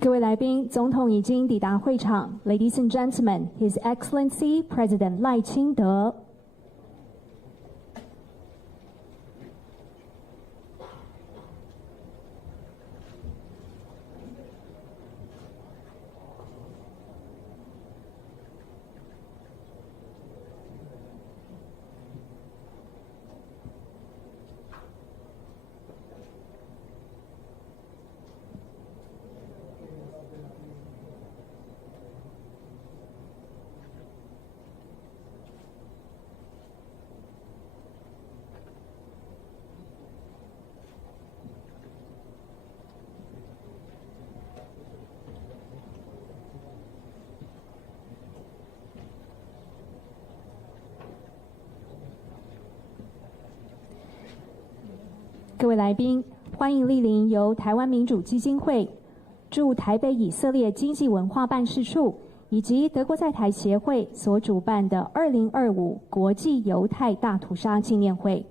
各位来宾，总统已经抵达会场。Ladies and gentlemen, His Excellency President 赖清德。各位来宾，欢迎莅临由台湾民主基金会驻台北以色列经济文化办事处以及德国在台协会所主办的2025国际犹太大屠杀纪念会。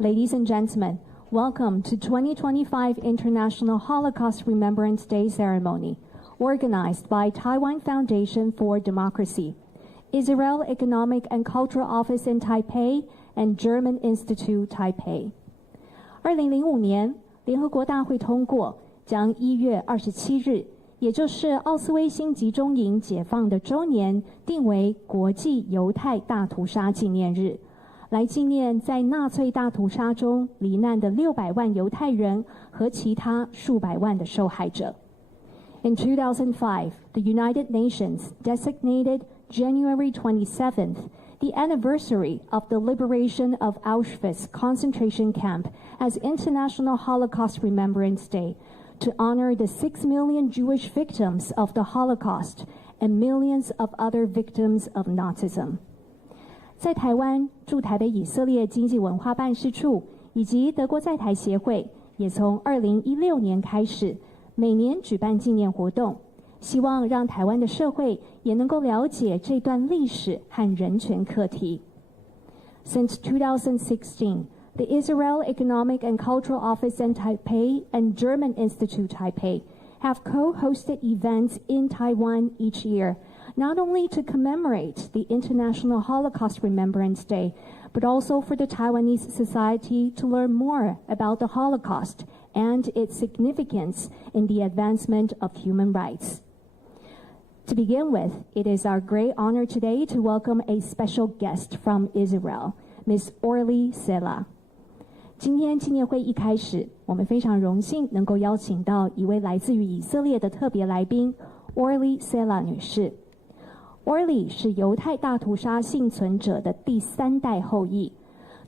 Ladies and gentlemen, welcome to 2025 International Holocaust Remembrance Day ceremony, organized by Taiwan Foundation for Democracy, Israel Economic and Cultural Office in Taipei, and German Institute Taipei。2005年，联合国大会通过将1月27日，也就是奥斯威辛集中营解放的周年，定为国际犹太大屠杀纪念日，来纪念在纳粹大屠杀中罹难的600万犹太人和其他数百万的受害者。In 2005, the United Nations designated January 27th the anniversary of the liberation of Auschwitz concentration camp as International Holocaust Remembrance Day to honor the 6 million Jewish victims of the Holocaust and millions of other victims of Nazism。 在台湾驻台北以色列经济文化办事处以及德国在台协会也从2016年开始每年举办纪念活动，希望让台湾的社会也能够了解这段历史和人权课题。Since 2016, the Israel Economic and Cultural Office in Taipei and German Institute Taipei have co-hosted events in Taiwan each year, not only to commemorate the International Holocaust Remembrance Day, but also for the Taiwanese society to learn more about the Holocaust and its significance in the advancement of human rights. To begin with, it is our great honor today to welcome a special guest from Israel, Ms. Orly Sela。 今天纪念会一开始，我们非常荣幸能够邀请到一位来自于以色列的特别来宾 Orly Sela 女士。Orly 是犹太大屠杀幸存者的第3代后裔，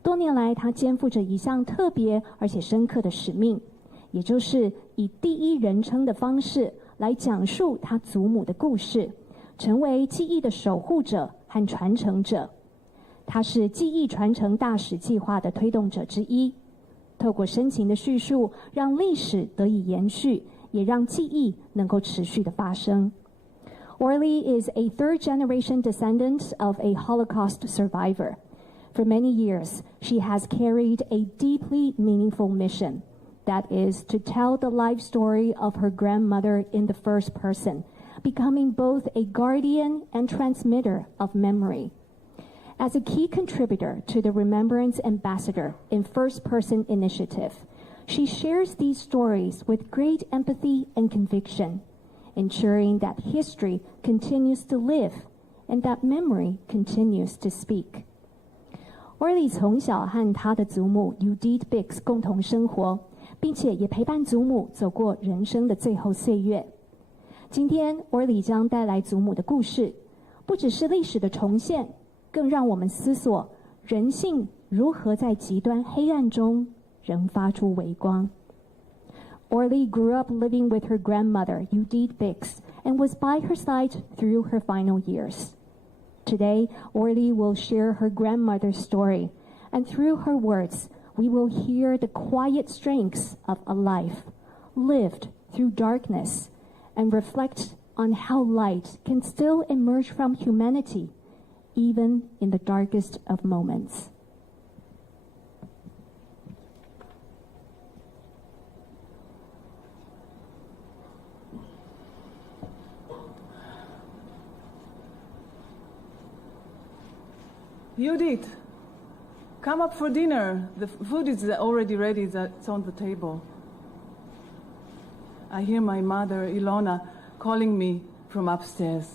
多年来她肩负着一项特别而且深刻的使命，也就是以第一人称的方式来讲述他祖母的故事，成为记忆的守护者和传承者。他是记忆传承大使计划的推动者之一，透过深情的叙述，让历史得以延续，也让记忆能够持续的发生。Orly is a third-generation descendant of a Holocaust survivor. For many years, she has carried a deeply meaningful mission.That is to tell the life story of her grandmother in the first person, becoming both a guardian and transmitter of memory. As a key contributor to the Remembrance Ambassador in First Person Initiative, she shares these stories with great empathy and conviction, ensuring that history continues to live and that memory continues to speak. Orly 从小和她的祖母 Judith Bix 共同生活，并且也陪伴祖母走过人生的最后岁月。今天 Orly 将带来祖母的故事，不只是历史的重现，更让我们思索人性如何在极端黑暗中仍发出微光。Orly grew up living with her grandmother, Judith Bix, and was by her side through her final years. Today, Orly will share her grandmother's story, and through her words, we will hear the quiet strengths of a life lived through darkness and reflect on how light can still emerge from humanity, even in the darkest of moments. Judith, come up for dinner. The food is already ready, it's on the table. I hear my mother, Ilona, calling me from upstairs.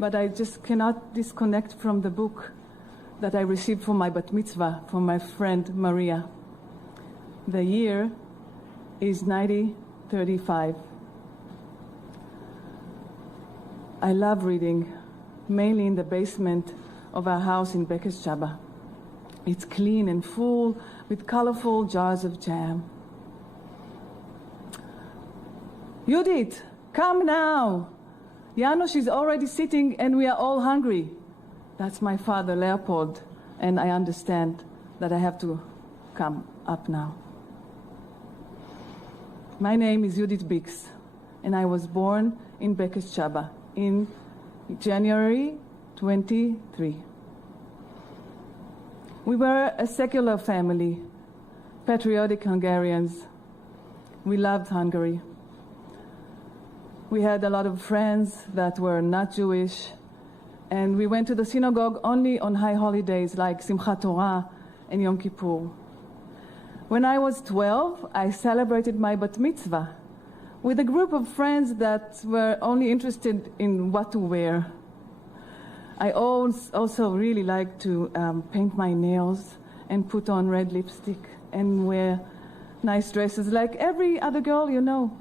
But I just cannot disconnect from the book that I received for my bat mitzvah from my friend Maria. The year is 1935. I love reading, mainly in the basement of our house in Bekes Shaba. It's clean and full with colorful jars of jam. Judith, come now. Janos is already sitting and we are all hungry. That's my father, Leopold, and I understand that I have to come up now. My name is Judith Bix, and I was born in Bekes Shaba in January 23. We were a secular family, patriotic Hungarians. We loved Hungary. We had a lot of friends that were not Jewish, and we went to the synagogue only on high holidays like Simchat Torah and Yom Kippur. When I was 12, I celebrated my bat mitzvah with a group of friends that were only interested in what to wear. I also really like to paint my nails and put on red lipstick and wear nice dresses like every other girl you know.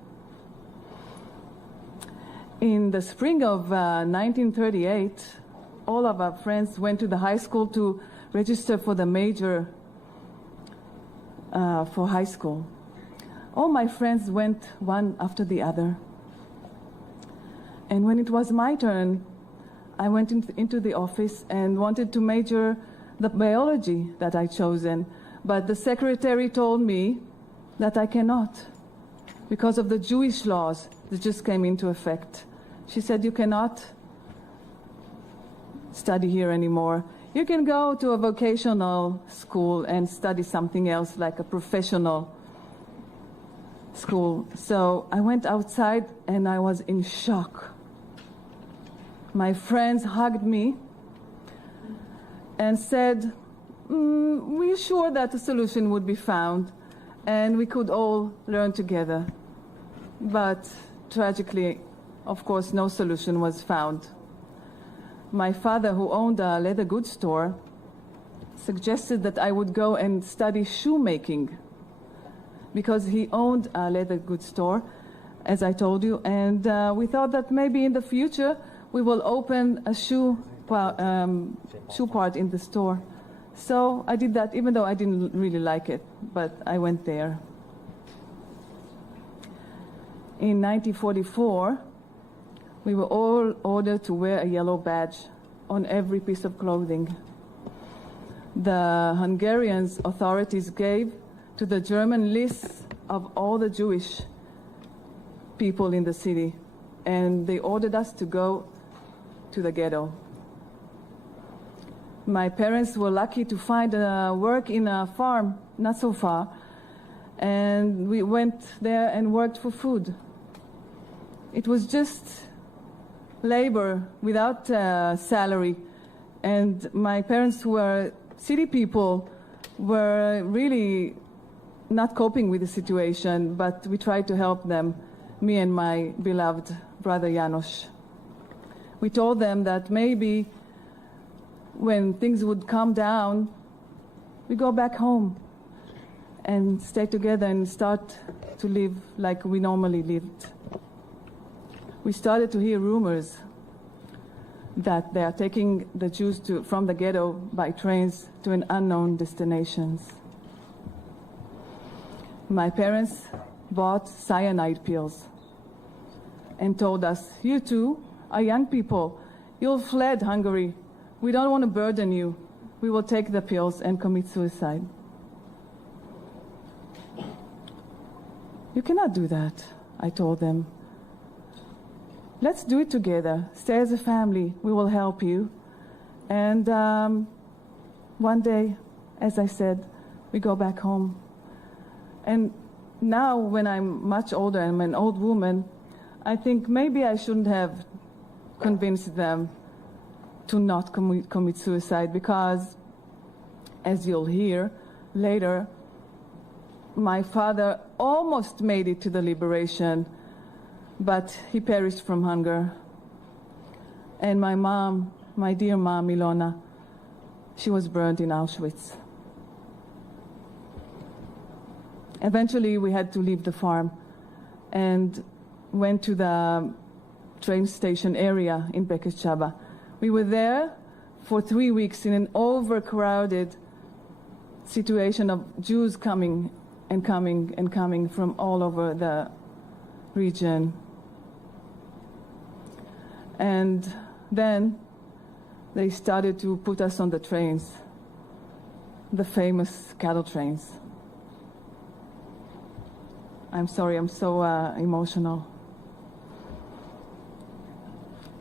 In the spring of 1938, all of our friends went to the high school to register for the major for high school. All my friends went one after the other. And when it was my turn, I went into the office and wanted to major the biology that I'd chosen. But the secretary told me that I cannot because of the Jewish laws that just came into effect. She said, you cannot study here anymore. You can go to a vocational school and study something else, like a professional school. So I went outside and I was in shock. My friends hugged me and said, we're sure that a solution would be found and we could all learn together. But tragically, of course, no solution was found. My father, who owned a leather goods store, suggested that I would go and study shoemaking because he owned a leather goods store, as I told you, and we thought that maybe in the future we will open a shoe part in the store. So I did that, even though I didn't really like it, but I went there. In 1944, we were all ordered to wear a yellow badge on every piece of clothing. The Hungarian authorities gave to the German lists of all the Jewish people in the city, and they ordered us to go to the ghetto. My parents were lucky to find work in a farm not so far, and we went there and worked for food. It was just labor without salary, and my parents, who were city people, were really not coping with the situation, but we tried to help them, me and my beloved brother Janos. We told them that maybe when things would calm down, we go back home and stay together and start to live like we normally lived. We started to hear rumors that they are taking the Jews from the ghetto by trains to an unknown destinations. My parents bought cyanide pills and told us, you two are young people. You'll fled Hungary. We don't want to burden you. We will take the pills and commit suicide. You cannot do that, I told them. Let's do it together. Stay as a family. We will help you. And one day, as I said, we go back home. And now, when I'm much older and I'm an old woman, I think maybe I shouldn't have convinced them to not commit suicide, because, as you'll hear later, my father almost made it to the liberation, but he perished from hunger. And my mom, my dear mom, Ilona, she was burned in Auschwitz. Eventually, we had to leave the farm and went to the train station area in Bekeshaba. We were there for 3 weeks in an overcrowded situation of Jews coming and coming and coming from all over the region. And then they started to put us on the trains, the famous cattle trains. I'm sorry, I'm so emotional.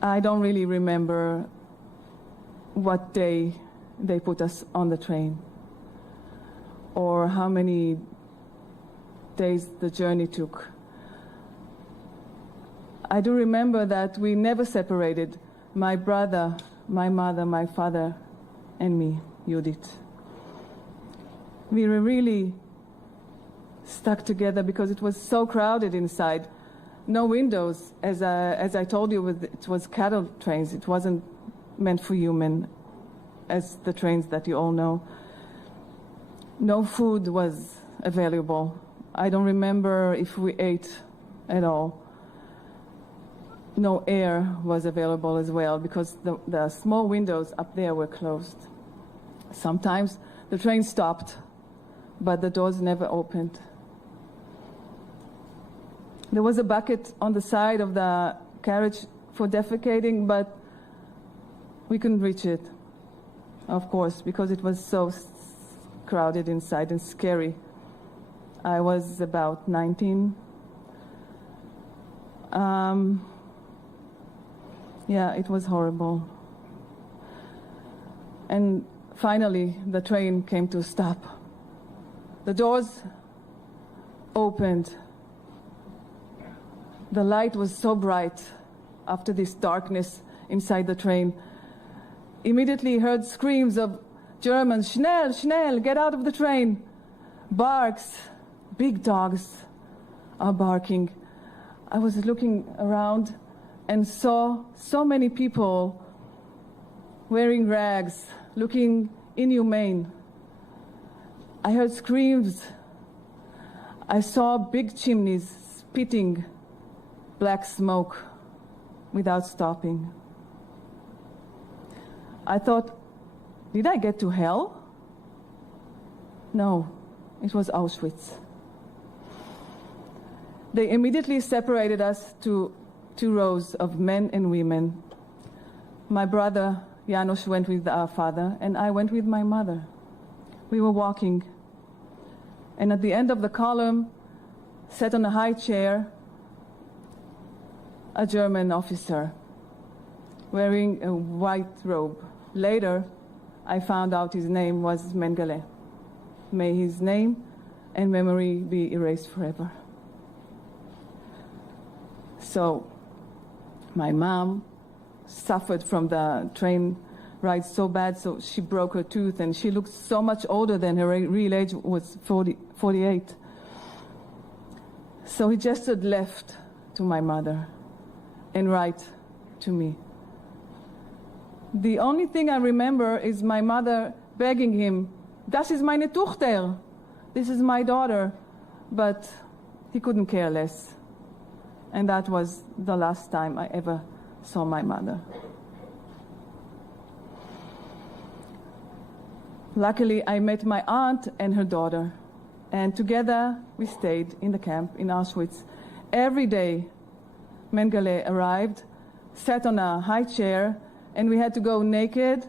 I don't really remember what day they put us on the train or how many days the journey took. I do remember that we never separated, my brother, my mother, my father, and me, Judith. We were really stuck together because it was so crowded inside. No windows, as I told you, it was cattle trains. It wasn't meant for human, as the trains that you all know. No food was available. I don't remember if we ate at all. No air was available as well because the small windows up there were closed. Sometimes the train stopped, but the doors never opened. There was a bucket on the side of the carriage for defecating, but we couldn't reach it, of course, because it was so crowded inside and scary. I was about 19. Yeah, it was horrible. And finally, the train came to a stop. The doors opened. The light was so bright after this darkness inside the train. Immediately heard screams of Germans, "Schnell, schnell, get out of the train." Barks, big dogs are barking. I was looking around and saw so many people wearing rags, looking inhumane. I heard screams. I saw big chimneys spitting black smoke without stopping. I thought, did I get to hell? No, it was Auschwitz. They immediately separated us to 2 rows of men and women. My brother, Janos, went with our father, and I went with my mother. We were walking, and at the end of the column, sat on a high chair, a German officer wearing a white robe. Later, I found out his name was Mengele. May his name and memory be erased forever. So, my mom suffered from the train ride so bad, so she broke her tooth, and she looked so much older than her real age was 48. So he gestured left to my mother and right to me. The only thing I remember is my mother begging him, "Das ist meine Tochter, this is my daughter," but he couldn't care less. And that was the last time I ever saw my mother. Luckily, I met my aunt and her daughter, and together we stayed in the camp in Auschwitz. Every day, Mengele arrived, sat on a high chair, and we had to go naked,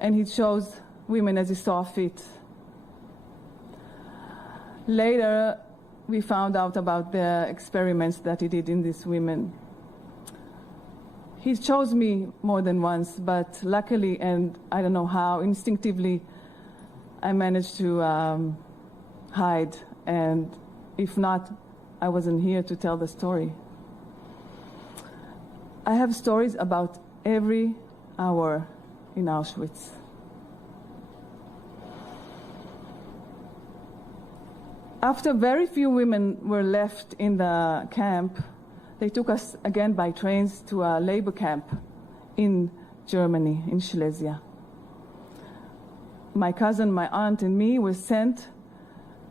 and he chose women as he saw fit. Later, we found out about the experiments that he did in these women. He chose me more than once, but luckily, and I don't know how, instinctively, I managed to hide, and if not, I wasn't here to tell the story. I have stories about every hour in Auschwitz. After very few women were left in the camp, they took us again by trains to a labor camp in Germany, in Silesia. My cousin, my aunt, and me were sent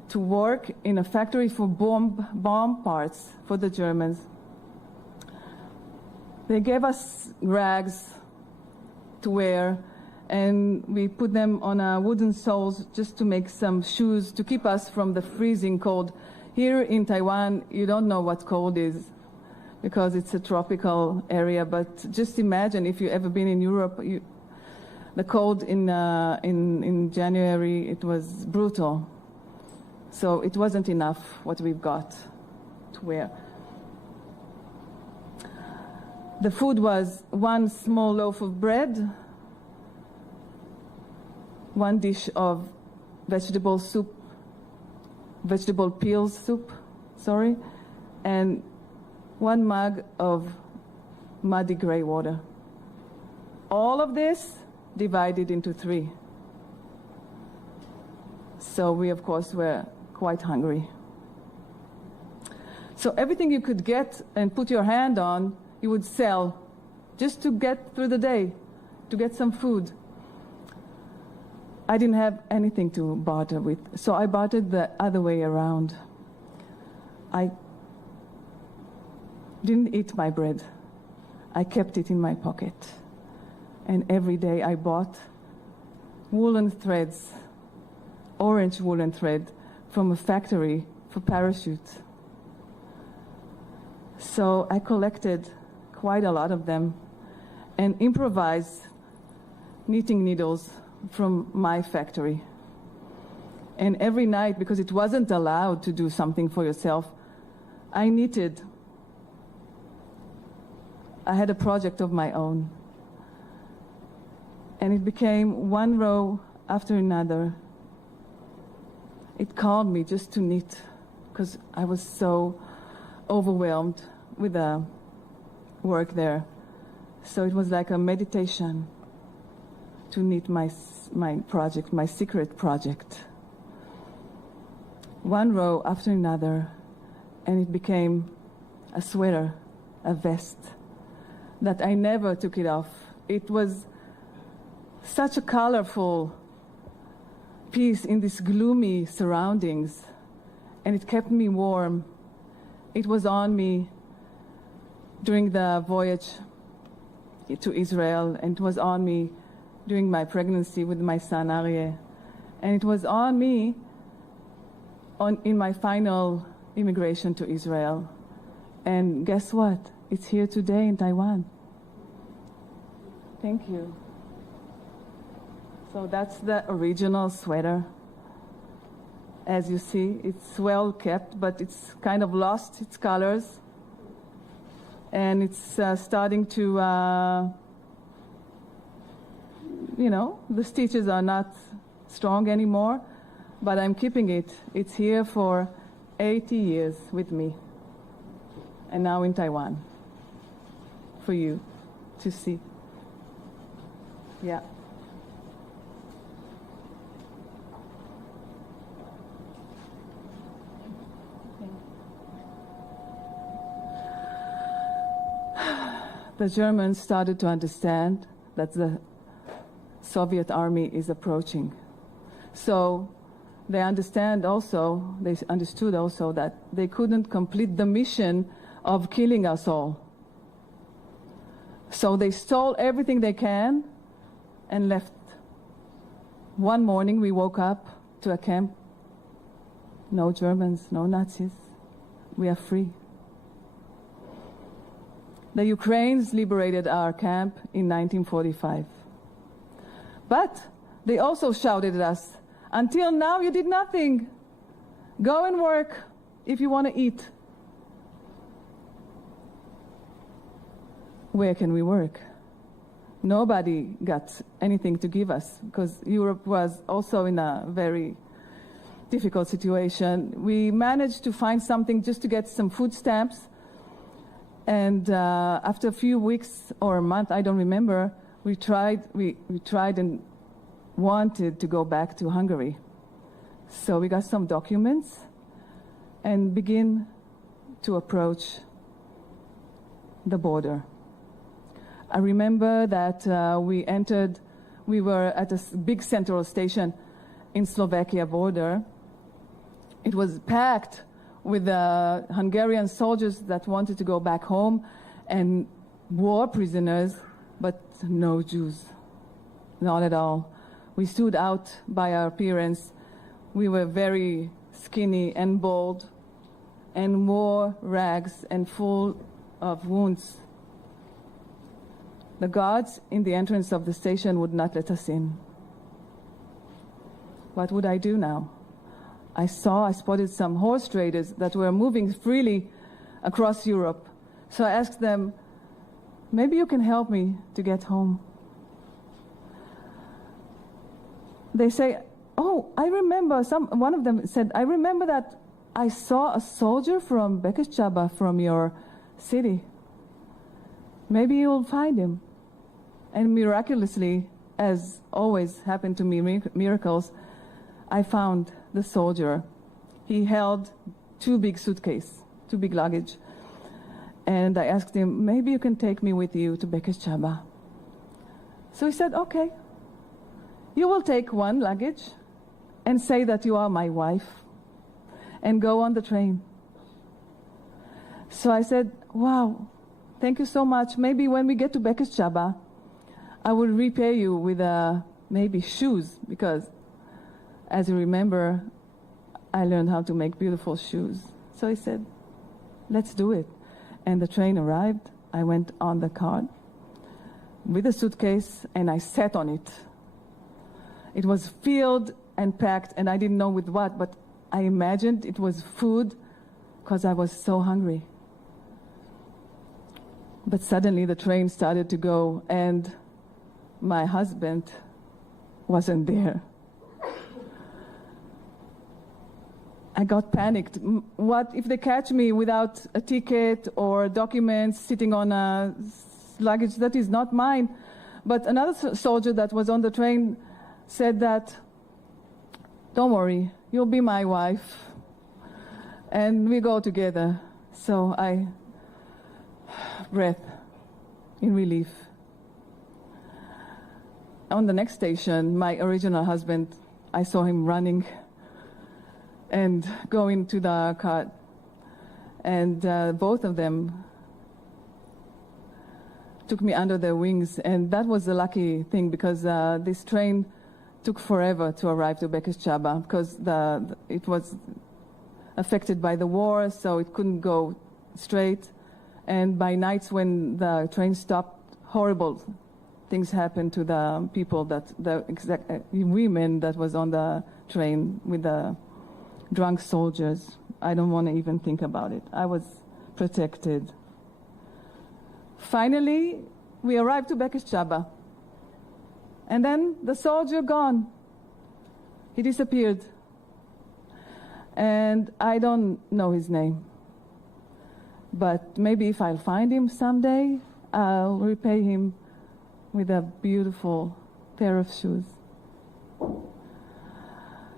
to work in a factory for bomb parts for the Germans. They gave us rags to wear, and we put them on wooden soles just to make some shoes to keep us from the freezing cold. Here in Taiwan, you don't know what cold is because it's a tropical area, but just imagine if you've ever been in Europe, the cold in January, it was brutal. So it wasn't enough what we've got to wear. The food was one small loaf of bread, one dish of vegetable peel soup, and one mug of muddy gray water. All of this divided into 3. So we, of course, were quite hungry. So everything you could get and put your hand on, you would sell just to get through the day, to get some food. I didn't have anything to barter with, so I bartered the other way around. I didn't eat my bread. I kept it in my pocket. And every day I bought woolen threads, orange woolen thread, from a factory for parachutes. So I collected quite a lot of them and improvised knitting needles from my factory. And every night, because it wasn't allowed to do something for yourself, I knitted. I had a project of my own. And it became one row after another. It called me just to knit because I was so overwhelmed with the work there. So it was like a meditation to knit my project, my secret project. One row after another, and it became a sweater, a vest, that I never took it off. It was such a colorful piece in these gloomy surroundings, and it kept me warm. It was on me during the voyage to Israel, and it was on me during my pregnancy with my son Aryeh, and it was on me in my final immigration to Israel. And guess what? It's here today in Taiwan. Thank you. So that's the original sweater. As you see, it's well kept, but it's kind of lost its colors. And it's starting to, the stitches are not strong anymore, but I'm keeping it. It's here for 80 years with me, and now in Taiwan, for you to see. Yeah. The Germans started to understand that the Soviet army is approaching. So they understood also that they couldn't complete the mission of killing us all. So they stole everything they can and left. One morning we woke up to a camp. No Germans, no Nazis. We are free. The Ukrainians liberated our camp in 1945. But they also shouted at us, "Until now you did nothing. Go and work if you want to eat." Where can we work? Nobody got anything to give us because Europe was also in a very difficult situation. We managed to find something just to get some food stamps. And after a few weeks or a month, I don't remember, we tried and wanted to go back to Hungary. So we got some documents and begin to approach the border. I remember that we were at a big central station in Slovakia border. It was packed with the Hungarian soldiers that wanted to go back home and war prisoners, but no Jews, not at all. We stood out by our appearance. We were very skinny and bald and wore rags and full of wounds. The guards in the entrance of the station would not let us in. What would I do now? I spotted some horse traders that were moving freely across Europe. So I asked them, maybe you can help me to get home. They say, oh, I remember, one of them said, I remember that I saw a soldier from Bekescsaba from your city. Maybe you'll find him. And miraculously, as always happened to me, miracles, I found the soldier. He held two big luggage. And I asked him, maybe you can take me with you to Bekescsaba. So he said, okay. You will take one luggage and say that you are my wife and go on the train. So I said, wow, thank you so much. Maybe when we get to Bekescsaba, I will repay you with maybe shoes, because as you remember, I learned how to make beautiful shoes. So he said, let's do it. And the train arrived. I went on the car with a suitcase and I sat on it. It was filled and packed, and I didn't know with what, but I imagined it was food because I was so hungry. But suddenly the train started to go and my husband wasn't there. I got panicked. What if they catch me without a ticket or documents, sitting on a luggage that is not mine? But another soldier that was on the train said that, don't worry, you'll be my wife, and we go together. So I breathed in relief. On the next station, my original husband, I saw him running and going to the car, and both of them took me under their wings, and that was a lucky thing, because this train took forever to arrive to Bekescsaba, because it was affected by the war, so it couldn't go straight, and by nights when the train stopped, horrible things happened to the people, women that was on the train with the drunk soldiers. I don't want to even think about it. I was protected. Finally, we arrived to Bekescsaba. And then the soldier gone. He disappeared. And I don't know his name. But maybe if I'll find him someday, I'll repay him with a beautiful pair of shoes.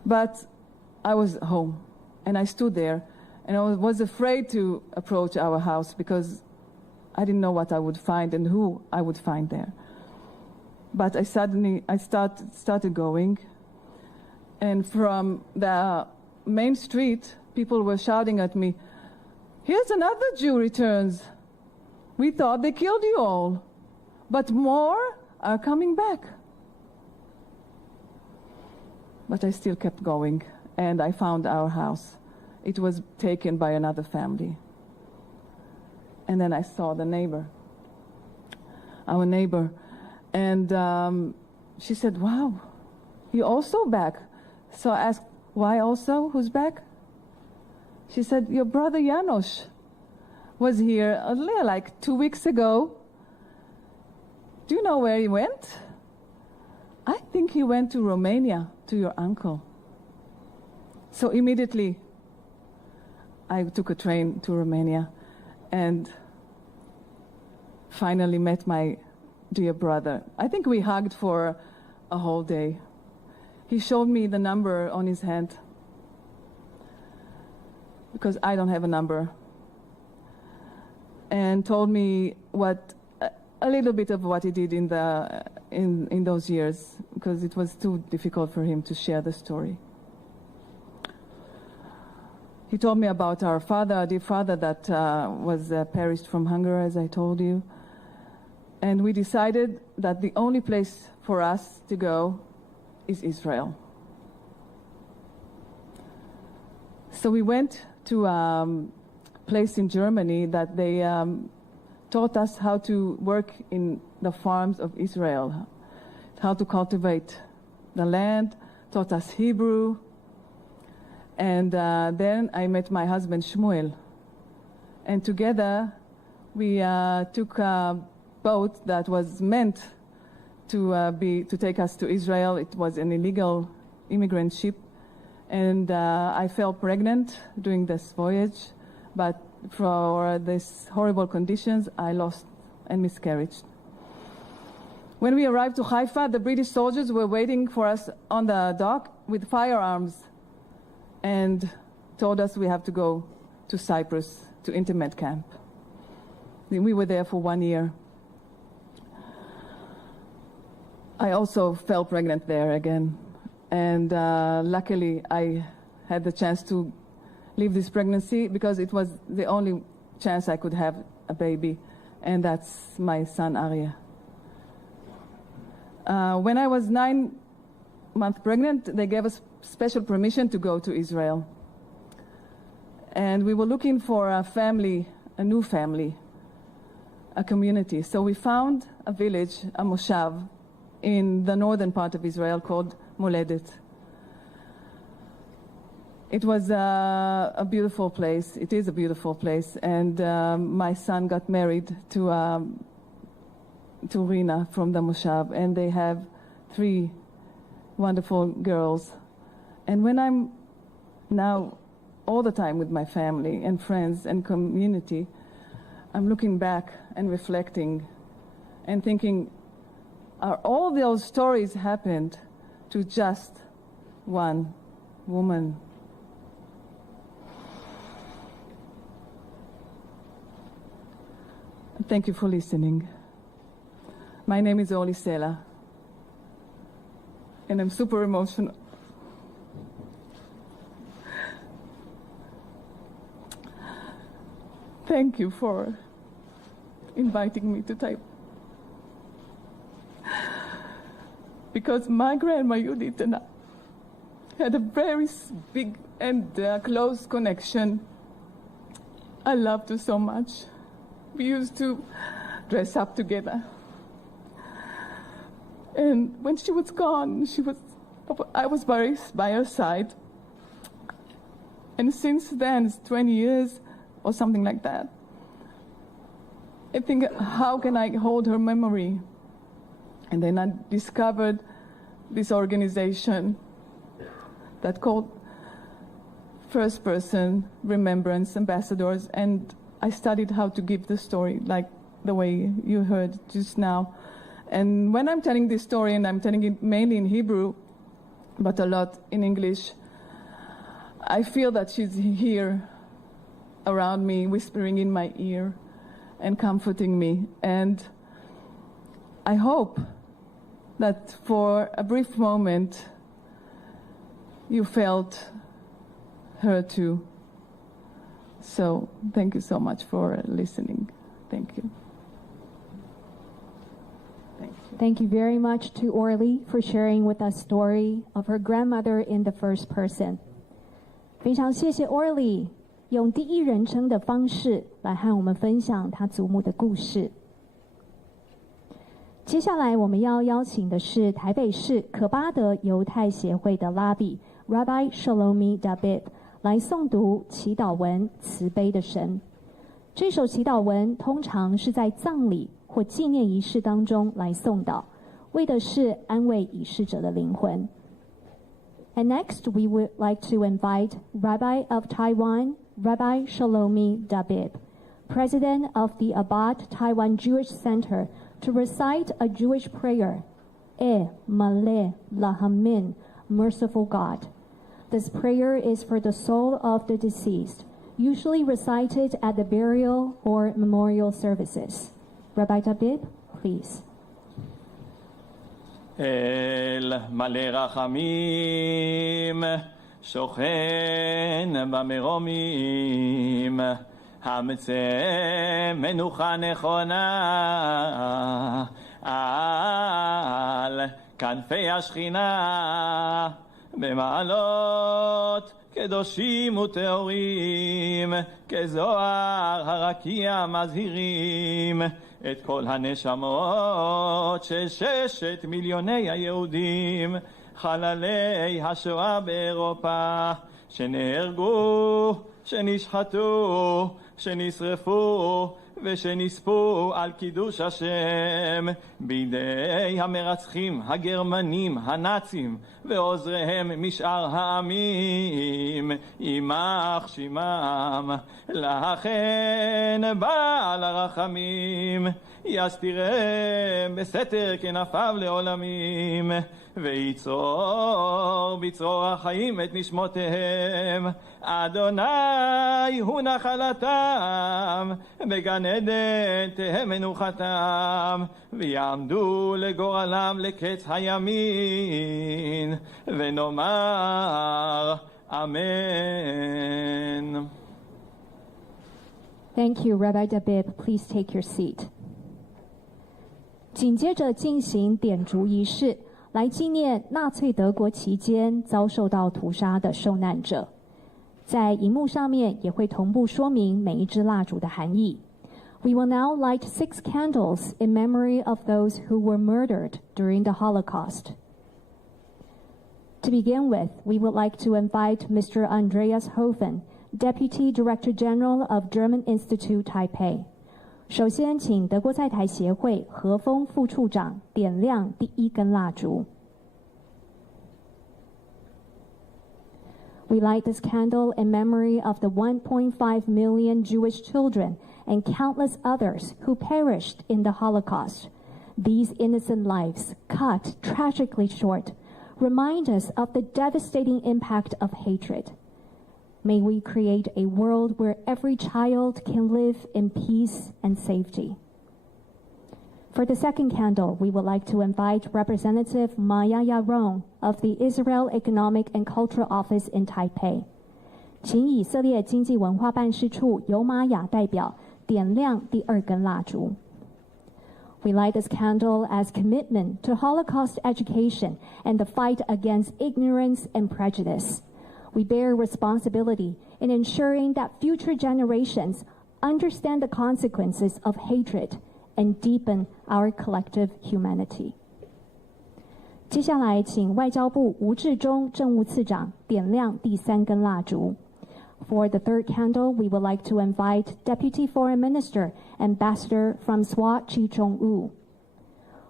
But I was home, and I stood there, and I was afraid to approach our house because I didn't know what I would find and who I would find there. But I started going, and from the main street, people were shouting at me, "Here's another Jew returns. We thought they killed you all, but more are coming back." But I still kept going, and I found our house. It was taken by another family. And then I saw our neighbor, and she said, "Wow, you also back?" So I asked, "Why also? Who's back?" She said, "Your brother Janos was here like 2 weeks ago. Do you know where he went?" "I think he went to Romania, to your uncle." So immediately, I took a train to Romania and finally met my dear brother. I think we hugged for a whole day. He showed me the number on his hand because I don't have a number, and told me a little bit of what he did in those years, because it was too difficult for him to share the story. He told me about our dear father that was perished from hunger, as I told you. And we decided that the only place for us to go is Israel. So we went to a place in Germany that they taught us how to work in the farms of Israel, how to cultivate the land, taught us Hebrew. And then I met my husband, Shmuel. And together we took a boat that was meant to take us to Israel. It was an illegal immigrant ship. And I fell pregnant during this voyage. But for these horrible conditions, I lost and miscarried. When we arrived to Haifa, the British soldiers were waiting for us on the dock with firearms and told us we have to go to Cyprus, to interment camp. We were there for 1 year. I also fell pregnant there again. And luckily, I had the chance to leave this pregnancy because it was the only chance I could have a baby, and that's my son Aryeh. When I was 9 months pregnant, they gave us special permission to go to Israel. And we were looking for a family, a new family, a community. So we found a village, a moshav, in the northern part of Israel called Moledet. It was a beautiful place. It is a beautiful place. And my son got married to Rina from the moshav, and they have 3 wonderful girls. And when I'm now all the time with my family and friends and community, I'm looking back and reflecting and thinking, are all those stories happened to just one woman? Thank you for listening. My name is Orly Sela, and I'm super emotional. Thank you for inviting me to type. Because my grandma Judith and I had a very big and close connection. I loved her so much. We used to dress up together. And when she was gone, I was by her side. And since then, it's 20 years or something like that. I think, how can I hold her memory? And then I discovered this organization that called First Person Remembrance Ambassadors, and I studied how to give the story, like the way you heard just now. And when I'm telling this story, and I'm telling it mainly in Hebrew, but a lot in English, I feel that she's here around me, whispering in my ear and comforting me. And I hope that for a brief moment, you felt her too. So thank you so much for listening. Thank you. Thank you. Thank you very much to Orly for sharing with us story of her grandmother in the first person. 非常谢谢 Orly 用第一人称的方式来和我们分享她祖母的故事。接下来我们要邀请的是台北市可巴德犹太协会的拉比 Rabbi Shlomi David 来诵读祈祷文慈悲的神。这首祈祷文通常是在葬礼或纪念仪式当中来诵祷，为的是安慰已逝者的灵魂。And next, we would like to invite Rabbi of Taiwan, Rabbi Shlomi David, President of the Abad Taiwan Jewish Center, to recite a Jewish prayer, Maleh Lahamin, Merciful God. This prayer is for the soul of the deceased, usually recited at the burial or memorial services. Rabbi Dabib, please. אל מלא רחמים, שוכן במרומים, המצא מנוחה נכונה על כנפי השכינה, במעלות קדושים וטהורים, כזוהר הרקיע מזהירים את כל הנשמות של 6 מיליוני היהודים, חללי השואה באירופה, שנהרגו, שנשחטו, שנשרפו ושנספו על קידוש השם בידי המרצחים הגרמנים הנאצים ועוזריהם משאר העמים, יימח שמם. לכן בעל הרחמים יסתירם בסתר כנפיו לעולמים, ויצור בצרור החיים את נשמותיהם. אדוני הוא נחלתם, בגן עדן תהא מנוחתם, ויעמדו לגורלם לקץ הימין, ונאמר אמן. Thank you, Rabbi Dabib. Please take your seat. 紧接着进行点烛仪式，来纪念纳粹德国期间遭受到屠杀的受难者。在荧幕上面也会同步说明每一支蜡烛的含义。We will now light 6 candles in memory of those who were murdered during the Holocaust. To begin with, we would like to invite Mr. Andreas Hofen, Deputy Director General of German Institute Taipei. 首先，请德国在台协会何峰副处长点亮第1根蜡烛。We light this candle in memory of the 1.5 million Jewish children and countless others who perished in the Holocaust. These innocent lives, cut tragically short, remind us of the devastating impact of hatred. May we create a world where every child can live in peace and safety. For the second candle, we would like to invite Representative Maya Yaron of the Israel Economic and Cultural Office in Taipei. 请以色列经济文化办事处尤玛雅代表点亮第2根蜡烛。We light this candle as commitment to Holocaust education and the fight against ignorance and prejudice. We bear responsibility in ensuring that future generations understand the consequences of hatred and deepen our collective humanity. 接下来，请外交部吴志忠政务次长点亮第3根蜡烛。For the third candle, we would like to invite Deputy Foreign Minister, Ambassador Francois Chi-Chong-wu.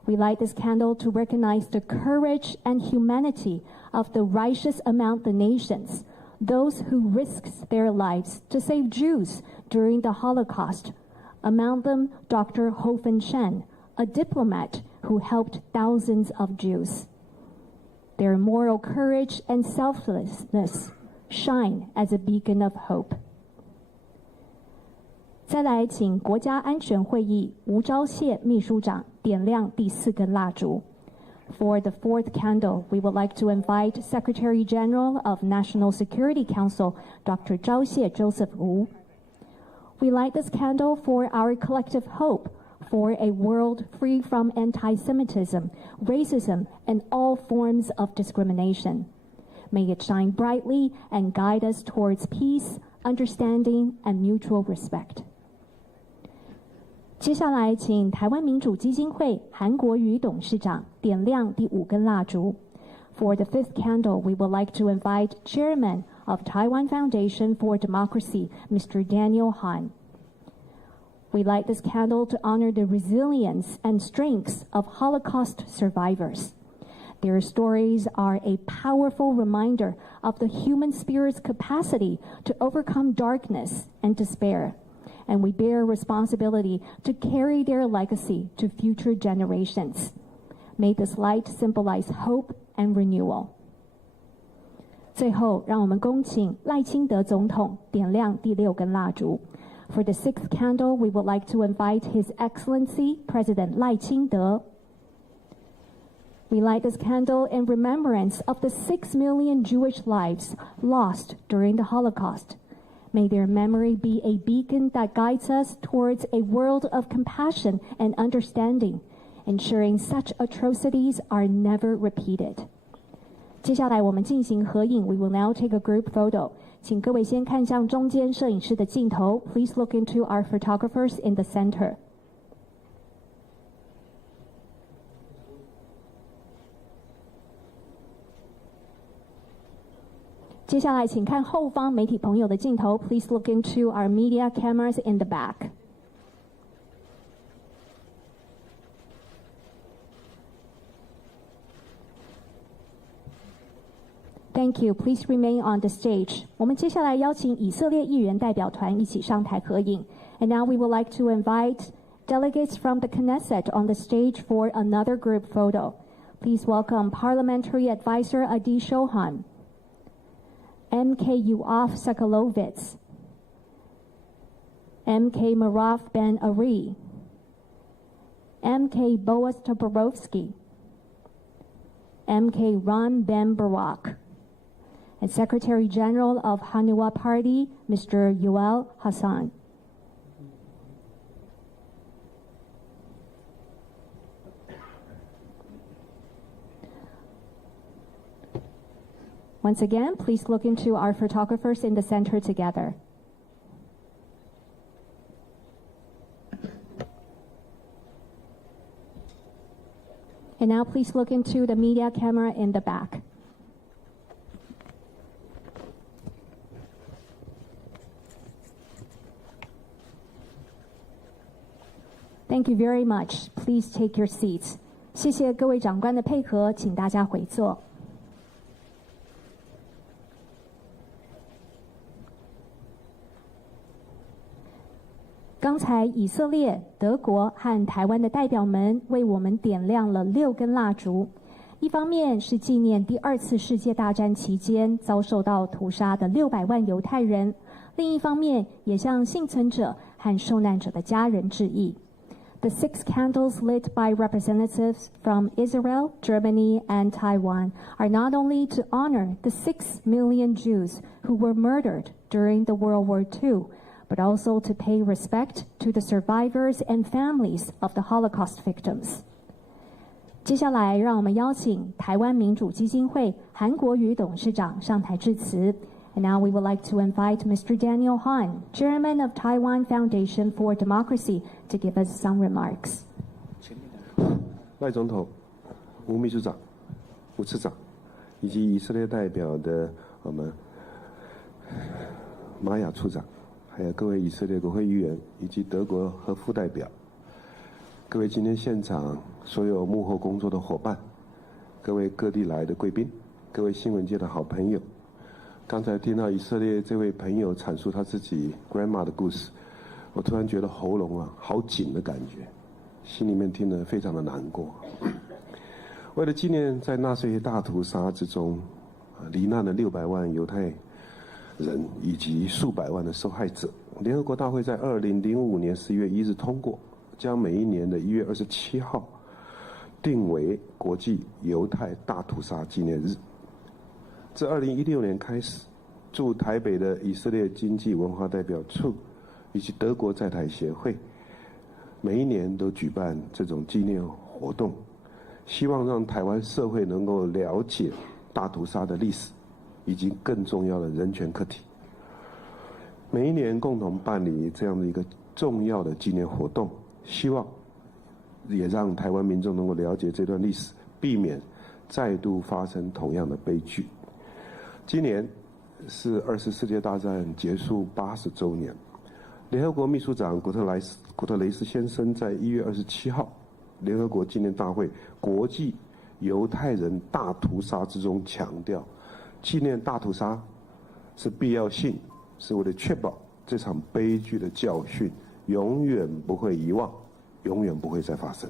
We light this candle to recognize the courage and humanity of the righteous among the nations, those who risked their lives to save Jews during the Holocaust. Among them, Dr. Hofen Shen, a diplomat who helped thousands of Jews. Their moral courage and selflessness shine as a beacon of hope. 再来，请国家安全会议吴钊燮秘书长点亮第4根蜡烛。For the fourth candle, we would like to invite Secretary General of National Security Council, Dr. Zhao Xie Joseph Wu. We light this candle for our collective hope for a world free from anti-Semitism, racism, and all forms of discrimination. May it shine brightly and guide us towards peace, understanding, and mutual respect. 接下来，请台湾民主基金会韩国瑜董事长点亮第5根蜡烛。For the fifth candle, we would like to invite Chairman of Taiwan Foundation for Democracy, Mr. Daniel Han. We light this candle to honor the resilience and strengths of Holocaust survivors. Their stories are a powerful reminder of the human spirit's capacity to overcome darkness and despair, and we bear responsibility to carry their legacy to future generations. May this light symbolize hope and renewal. 最后，让我们恭请赖清德总统点亮第6根蜡烛。For the 6th candle, we would like to invite His Excellency President 赖清德。We light this candle in remembrance of the 6 million Jewish lives lost during the Holocaust. May their memory be a beacon that guides us towards a world of compassion and understanding, ensuring such atrocities are never repeated. 接下来我们进行合影 We will now take a group photo. 请各位先看向中间摄影师的镜头 Please look into our photographers in the center. 接下来请看后方媒体朋友的镜头 Please look into our media cameras in the back. Thank you. Please remain on the stage. 我们接下来邀请以色列议员代表团一起上台合影 And now we would like to invite delegates from the Knesset on the stage for another group photo. Please welcome Parliamentary Advisor Adi Shohan, MK Yoav Sakalovitz, MK Marav Ben Ari, MK Boaz Toporowski, MK Ron Ben Barak, and Secretary General of Hanua Party, Mr. Yoel Hassan. Once again, please look into our photographers in the center together. And now please look into the media camera in the back. Thank you very much. Please take your seats. 谢谢各位长官的配合，请大家回座。刚才以色列、德国和台湾的代表们为我们点亮了6根蜡烛，一方面是纪念第2次世界大战期间遭受到屠杀的600万犹太人，另一方面也向幸存者和受难者的家人致意。The 6 candles lit by representatives from Israel, Germany, and Taiwan are not only to honor the 6 million Jews who were murdered during the World War II, but also to pay respect to the survivors and families of the Holocaust victims. 接下来，让我们邀请台湾民主基金会韩国瑜董事长上台致辞。And now we would like to invite Mr. Daniel Han, Chairman of Taiwan Foundation for Democracy, to give us some remarks. 赖总统、吴秘书长、吴次长，以及以色列代表的我们玛雅处长，还有各位以色列国会议员以及德国和副代表，各位今天现场所有幕后工作的伙伴，各位各地来的贵宾，各位新闻界的好朋友。刚才听到以色列这位朋友阐述他自己 grandma 的故事，我突然觉得喉咙好紧的感觉，心里面听得非常的难过。为了纪念在纳粹大屠杀之中罹难的600万犹太人以及数百万的受害者，联合国大会在2005年4月1日通过，将每一年的1月27号定为国际犹太大屠杀纪念日。自2016年开始，驻台北的以色列经济文化代表处以及德国在台协会，每一年都举办这种纪念活动，希望让台湾社会能够了解大屠杀的历史，以及更重要的人权课题。每一年共同办理这样的一个重要的纪念活动，希望也让台湾民众能够了解这段历史，避免再度发生同样的悲剧。今年是2次世界大战结束80周年，联合国秘书长古特雷斯先生在1月27号联合国纪念大会国际犹太人大屠杀之中强调，纪念大屠杀是必要性，是为了确保这场悲剧的教训永远不会遗忘，永远不会再发生。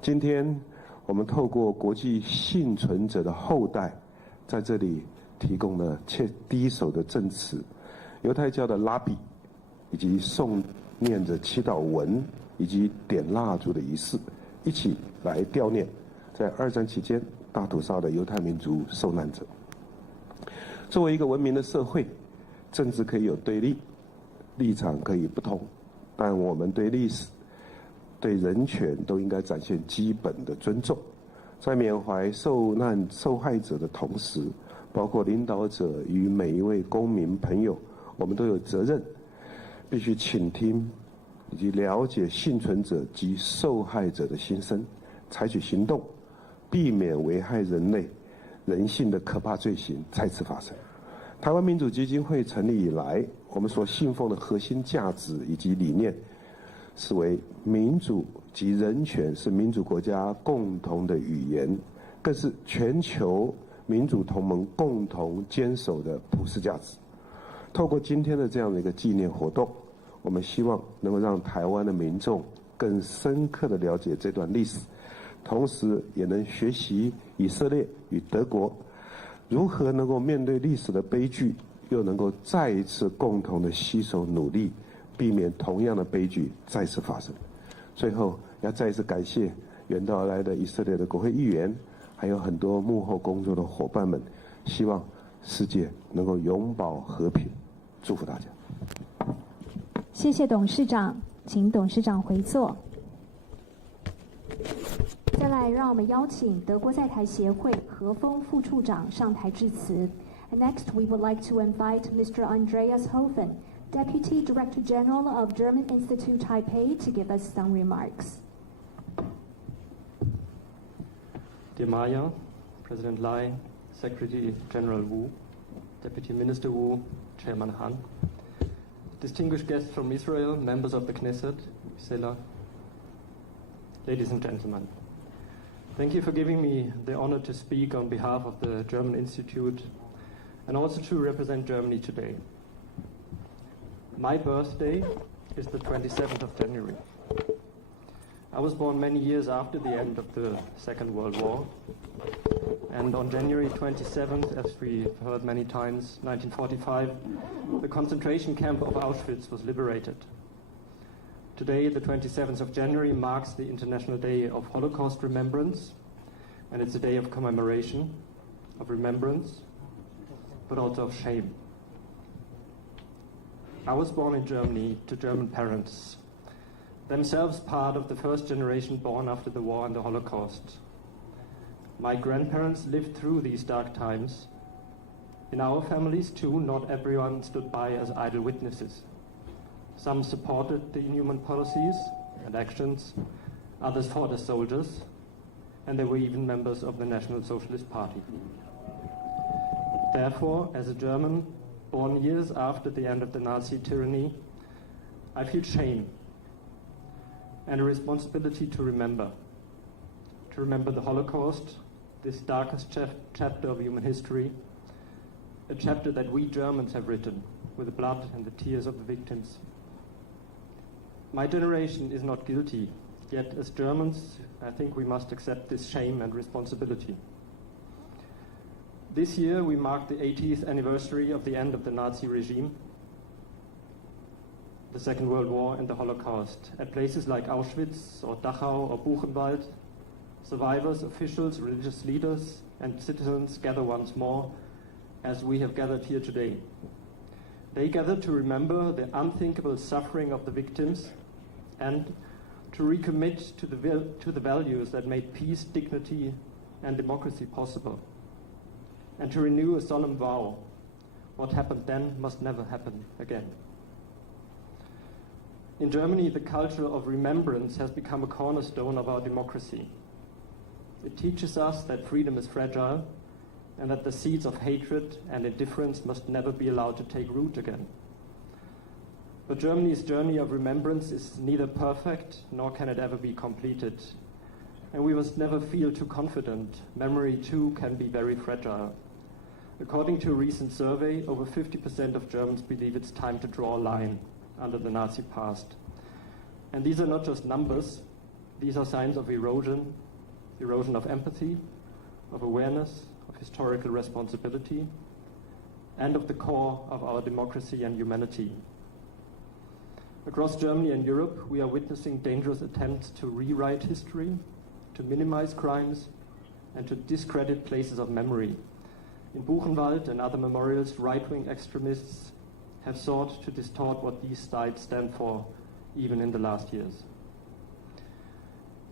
今天我们透过国际幸存者的后代在这里提供了第一手的证词，犹太教的拉比以及诵念着祈祷文以及点蜡烛的仪式，一起来悼念在二战期间大屠杀的犹太民族受难者。作为一个文明的社会，政治可以有对立，立场可以不同，但我们对历史、对人权都应该展现基本的尊重。在缅怀受害者的同时，包括领导者与每一位公民朋友，我们都有责任，必须倾听以及了解幸存者及受害者的心声，采取行动，避免危害人性的可怕罪行再次发生。台湾民主基金会成立以来，我们所信奉的核心价值以及理念，是为民主及人权是民主国家共同的语言，更是全球民主同盟共同坚守的普世价值。透过今天的这样的一个纪念活动，我们希望能够让台湾的民众更深刻地了解这段历史，同时也能学习以色列与德国如何能够面对历史的悲剧，又能够再一次共同的携手努力，避免同样的悲剧再次发生。最后要再一次感谢远道而来的以色列的国会议员，还有很多幕后工作的伙伴们，希望世界能够永保和平，祝福大家。谢谢董事长，请董事长回座。再来，让我们邀请德国在台协会何峰副处长上台致辞。And next, we would like to invite Mr. Andreas Hofen, Deputy Director General of German Institute Taipei, to give us some remarks. Dear Maya, President Lai, Secretary General Wu, Deputy Minister Wu, Chairman Han, distinguished guests from Israel, members of the Knesset, Sela, ladies and gentlemen. Thank you for giving me the honor to speak on behalf of the German Institute and also to represent Germany today. My birthday is the 27th of January. I was born many years after the end of the Second World War, and on January 27th, as we've heard many times, 1945, the concentration camp of Auschwitz was liberated. Today, the 27th of January, marks the International Day of Holocaust Remembrance, and it's a day of commemoration, of remembrance, but also of shame. I was born in Germany to German parents, themselves part of the first generation born after the war and the Holocaust. My grandparents lived through these dark times. In our families, too, not everyone stood by as idle witnesses. Some supported the inhuman policies and actions, others fought as soldiers, and they were even members of the National Socialist Party. Therefore, as a German born years after the end of the Nazi tyranny, I feel shame and a responsibility to remember the Holocaust, this darkest chapter of human history, a chapter that we Germans have written with the blood and the tears of the victims. My generation is not guilty, yet as Germans, I think we must accept this shame and responsibility. This year we mark the 80th anniversary of the end of the Nazi regime, the Second World War and the Holocaust. At places like Auschwitz or Dachau or Buchenwald, survivors, officials, religious leaders and citizens gather once more, as we have gathered here today. They gather to remember the unthinkable suffering of the victims and to recommit to the values that made peace, dignity and democracy possible, and to renew a solemn vow: what happened then must never happen again. In Germany, the culture of remembrance has become a cornerstone of our democracy. It teaches us that freedom is fragile and that the seeds of hatred and indifference must never be allowed to take root again. But Germany's journey of remembrance is neither perfect nor can it ever be completed. And we must never feel too confident. Memory, too, can be very fragile. According to a recent survey, over 50% of Germans believe it's time to draw a line under the Nazi past. And these are not just numbers, these are signs of erosion of empathy, of awareness, of historical responsibility, and of the core of our democracy and humanity. Across Germany and Europe, we are witnessing dangerous attempts to rewrite history, to minimize crimes, and to discredit places of memory. In Buchenwald and other memorials, right-wing extremists have sought to distort what these sites stand for, even in the last years.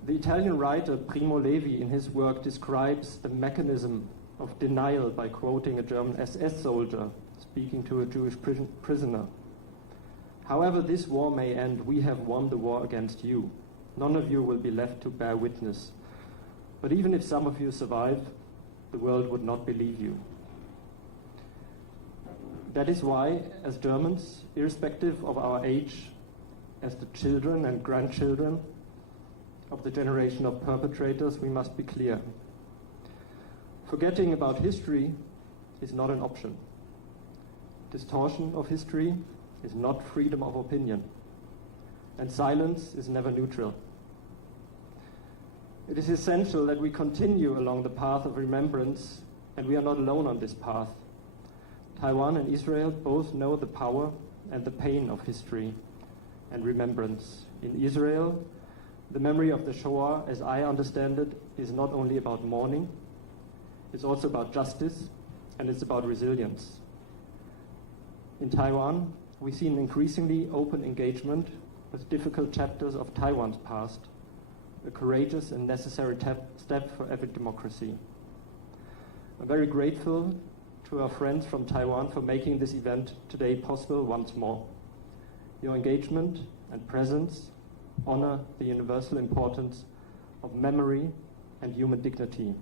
The Italian writer Primo Levi, in his work, describes the mechanism of denial by quoting a German SS soldier speaking to a Jewish prisoner. However this war may end, we have won the war against you. None of you will be left to bear witness. But even if some of you survive, the world would not believe you. That is why, as Germans, irrespective of our age, as the children and grandchildren of the generation of perpetrators, we must be clear. Forgetting about history is not an option. Distortion of history is not freedom of opinion. And silence is never neutral. It is essential that we continue along the path of remembrance, and we are not alone on this path. Taiwan and Israel both know the power and the pain of history and remembrance. In Israel, the memory of the Shoah, as I understand it, is not only about mourning, it's also about justice, and it's about resilience. In Taiwan, we see an increasingly open engagement with difficult chapters of Taiwan's past, a courageous and necessary step for every democracy. I'm very grateful to our friends from Taiwan for making this event today possible once more. Your engagement and presence honor the universal importance of memory and human dignity.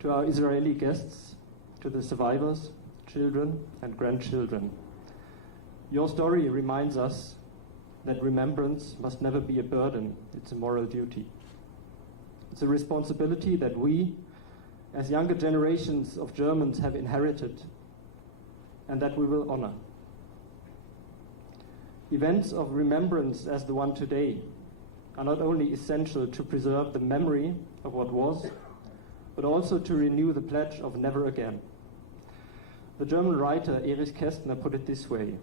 To our Israeli guests, to the survivors, children and grandchildren, your story reminds us that remembrance must never be a burden, it's a moral duty. It's a responsibility that we, as younger generations of Germans, have inherited and that we will honor. Events of remembrance as the one today are not only essential to preserve the memory of what was, but also to renew the pledge of never again. The German writer Erich Kästner put it this way: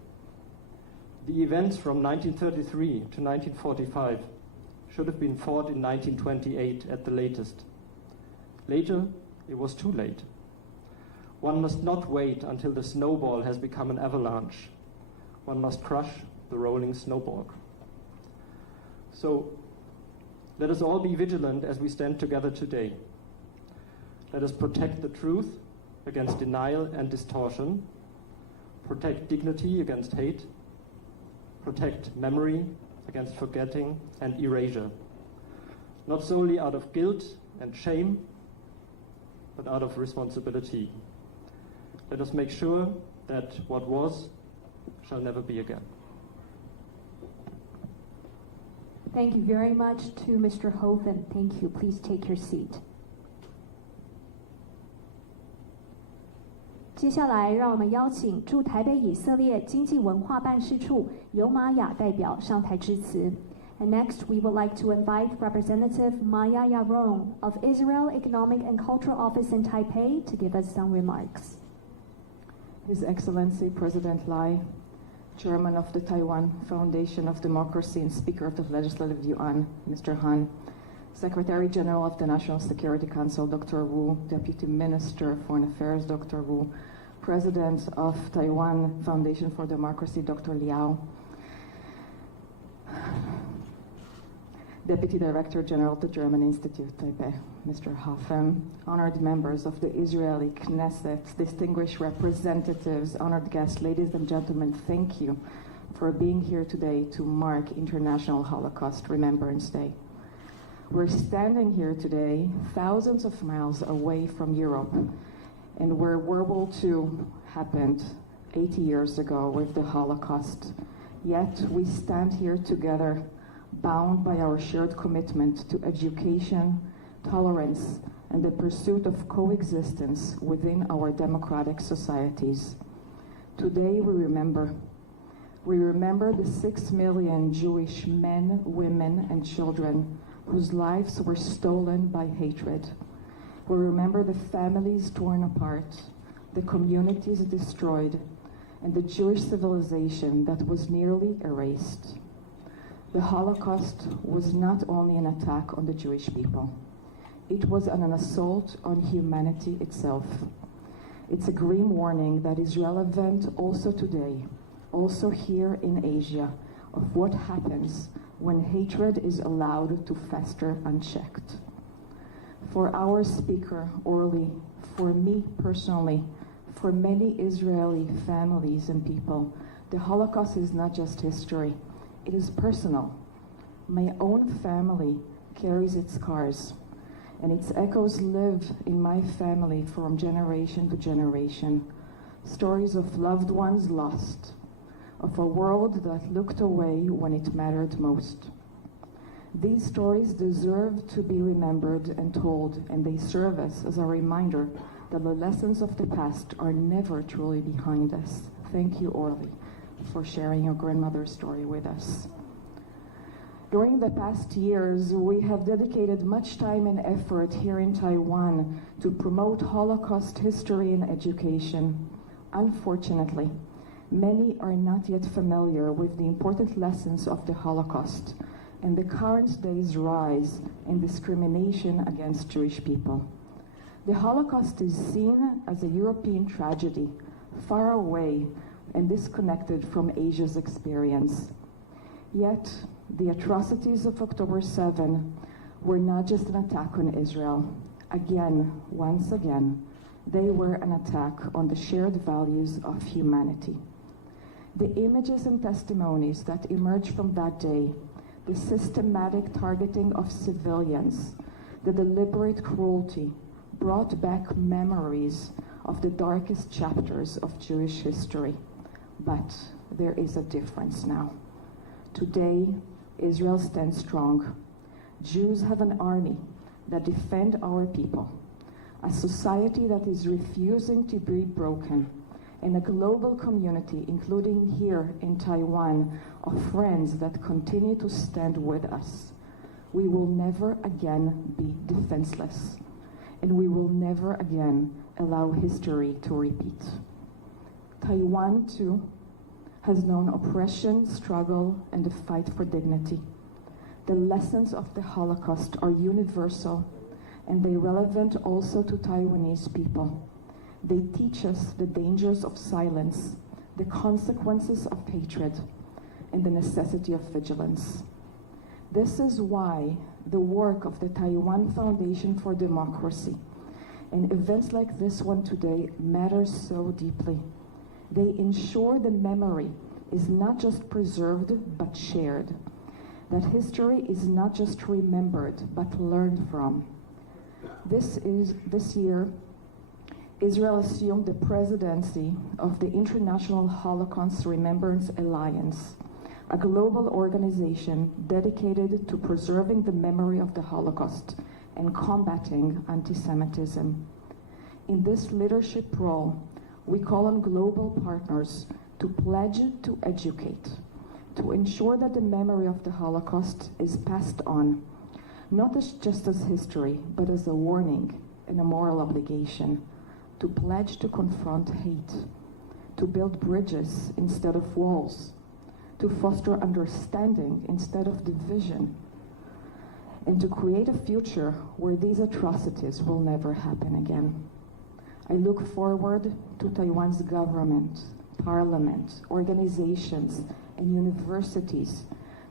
the events from 1933 to 1945 should have been fought in 1928 at the latest. Later, it was too late. One must not wait until the snowball has become an avalanche. One must crush the rolling snowball. So, let us all be vigilant as we stand together today. Let us protect the truth against denial and distortion, protect dignity against hate, protect memory against forgetting and erasure, not solely out of guilt and shame, but out of responsibility. Let us make sure that what was shall never be again. Thank you very much to Mr. Hoven. Thank you. Please take your seat. 接下来，让我们邀请驻台北以色列经济文化办事处尤玛雅代表上台致辞。And next, we would like to invite Representative Maya Yaron of Israel Economic and Cultural Office in Taipei to give us some remarks. His Excellency President Lai, Chairman of the Taiwan Foundation of Democracy and Speaker of the Legislative Yuan, Mr. Han, Secretary General of the National Security Council, Dr. Wu, Deputy Minister of Foreign Affairs, Dr. Wu, President of Taiwan Foundation for Democracy, Dr. Liao, Deputy Director General of the German Institute, Taipei, Mr. Hofen, honored members of the Israeli Knesset, distinguished representatives, honored guests, ladies and gentlemen, thank you for being here today to mark International Holocaust Remembrance Day. We're standing here today thousands of miles away from Europe, and where World War II happened 80 years ago with the Holocaust. Yet we stand here together, bound by our shared commitment to education, tolerance, and the pursuit of coexistence within our democratic societies. Today we remember the 6 million Jewish men, women, and children whose lives were stolen by hatred. We remember the families torn apart, the communities destroyed, and the Jewish civilization that was nearly erased. The Holocaust was not only an attack on the Jewish people. It was an assault on humanity itself. It's a grim warning that is relevant also today, also here in Asia, of what happens when hatred is allowed to fester unchecked. For our speaker, Orly, for me personally, for many Israeli families and people, the Holocaust is not just history, it is personal. My own family carries its scars, and its echoes live in my family from generation to generation. Stories of loved ones lost, of a world that looked away when it mattered most. These stories deserve to be remembered and told, and they serve us as a reminder that the lessons of the past are never truly behind us. Thank you, Orly, for sharing your grandmother's story with us. During the past years, we have dedicated much time and effort here in Taiwan to promote Holocaust history and education. Unfortunately, many are not yet familiar with the important lessons of the Holocaust and the current day's rise in discrimination against Jewish people. The Holocaust is seen as a European tragedy, far away and disconnected from Asia's experience. Yet, the atrocities of October 7 were not just an attack on Israel. Again, once again, they were an attack on the shared values of humanity. The images and testimonies that emerged from that day, the systematic targeting of civilians, the deliberate cruelty, brought back memories of the darkest chapters of Jewish history. But there is a difference now. Today, Israel stands strong. Jews have an army that defends our people, a society that is refusing to be broken, and a global community, including here in Taiwan, of friends that continue to stand with us. We will never again be defenseless, and we will never again allow history to repeat. Taiwan, too, has known oppression, struggle, and the fight for dignity. The lessons of the Holocaust are universal, and they're relevant also to Taiwanese people. They teach us the dangers of silence, the consequences of hatred, and the necessity of vigilance. This is why the work of the Taiwan Foundation for Democracy and events like this one today matter so deeply. They ensure the memory is not just preserved, but shared. That history is not just remembered, but learned from. This year, Israel assumed the presidency of the International Holocaust Remembrance Alliance, a global organization dedicated to preserving the memory of the Holocaust and combating anti-Semitism. In this leadership role, we call on global partners to pledge to educate, to ensure that the memory of the Holocaust is passed on, not just as history, but as a warning and a moral obligation, to pledge to confront hate, to build bridges instead of walls, to foster understanding instead of division, and to create a future where these atrocities will never happen again. I look forward to Taiwan's government, parliament, organizations, and universities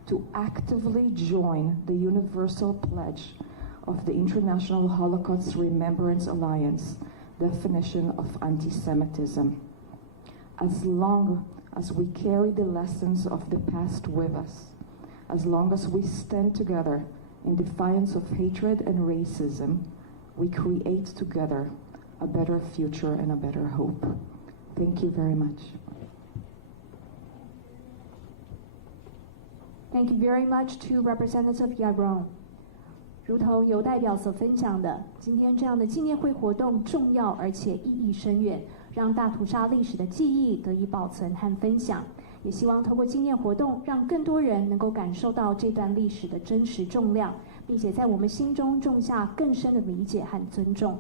to actively join the universal pledge of the International Holocaust Remembrance Alliance definition of anti-Semitism. As long as we carry the lessons of the past with us, as long as we stand together in defiance of hatred and racism, we create together a better future and a better hope. Thank you very much. Thank you very much to Representative Yaron. 如同尤代表所分享的，今天这样的纪念会活动重要而且意义深远，让大屠杀历史的记忆得以保存和分享。也希望透过纪念活动，让更多人能够感受到这段历史的真实重量，并且在我们心中种下更深的理解和尊重。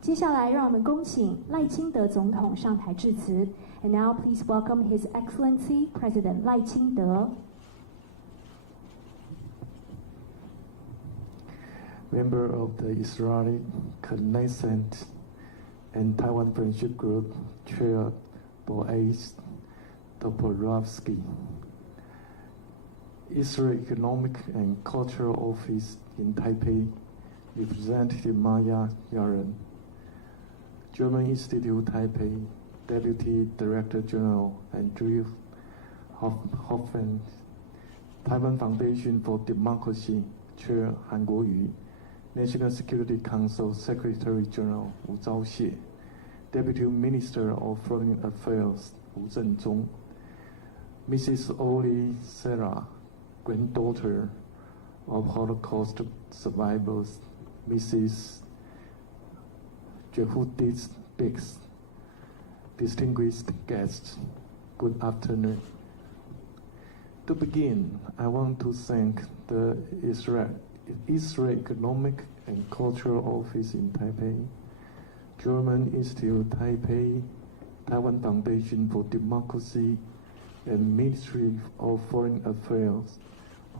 接下来，让我们恭请赖清德总统上台致辞。And now, please welcome His Excellency President 赖清德。Member of the Israeli Knesset and Taiwan Friendship Group, Chair Boaz Toporovsky. Israel Economic and Cultural Office in Taipei, Representative Maya Yaren. German Institute Taipei, Deputy Director General Andrew Hoffman. Taiwan Foundation for Democracy, Chair Han Guoyu. National Security Council Secretary General Wu Zhaoxie. Deputy Minister of Foreign Affairs Wu Zhenzong. Mrs. Oli Sarah, granddaughter of Holocaust survivors, Mrs. Jehudit Biggs. Distinguished guests, good afternoon. To begin, I want to thank the Israel Economic and Cultural Office in Taipei, German Institute Taipei, Taiwan Foundation for Democracy, and Ministry of Foreign Affairs